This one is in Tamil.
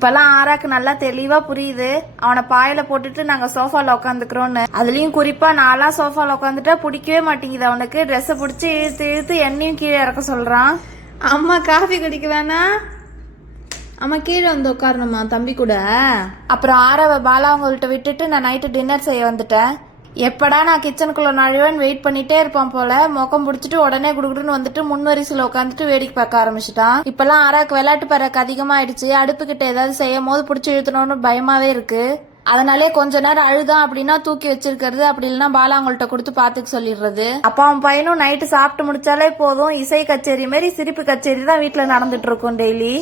இப்பெல்லாம் ஆராக்கு நல்லா தெளிவா புரியுது அவனை பாயில போட்டுட்டு நாங்க சோஃபால உட்காந்துக்கிறோம்னு. அதுலயும் குறிப்பா நான்லாம் சோஃபால உட்காந்துட்டா பிடிக்கவே மாட்டேங்குது அவனுக்கு. ட்ரெஸ்ஸை பிடிச்சி இழுத்து இழுத்து எண்ணெயும் கீழே இறக்க சொல்றான். அம்மா காஃபி குடிக்க வேணா, அம்மா கீழே வந்து உட்காரணுமா தம்பி கூட. அப்புறம் ஆரவ பாலா அவங்கள்ட்ட விட்டுட்டு நான் நைட்டு டின்னர் செய்ய வந்துட்டேன். எப்படா நான் கிச்சனுக்குள்ள நழுவேன்னு வெயிட் பண்ணிட்டே இருப்பான் போல. முகம் பிடிச்சிட்டு உடனே குடுக்குன்னு வந்துட்டு முன்வரிசையில உட்காந்துட்டு வேடிக்கை பார்க்க ஆரம்பிச்சிட்டான். இப்பெல்லாம் ஆராக்கு விளையாட்டு பறக்கு அதிகமாயிடுச்சு. அடுப்பு கிட்ட ஏதாவது செய்யும் போது பிடிச்சி இழுத்தணும்னு பயமாவே இருக்கு. அதனாலே கொஞ்ச நேரம் அழுதான் அப்படின்னா தூக்கி வச்சிருக்கிறது, அப்படி இல்லைன்னா பாலா அவங்கள்ட்ட கொடுத்து பாத்துக்க சொல்லிடுறது. அப்ப அவன் பையனும் நைட்டு சாப்பிட்டு முடிச்சாலே போதும் இசை கச்சேரி மாதிரி சிரிப்பு கச்சேரி தான் வீட்டுல நடந்துட்டு இருக்கும் டெய்லி.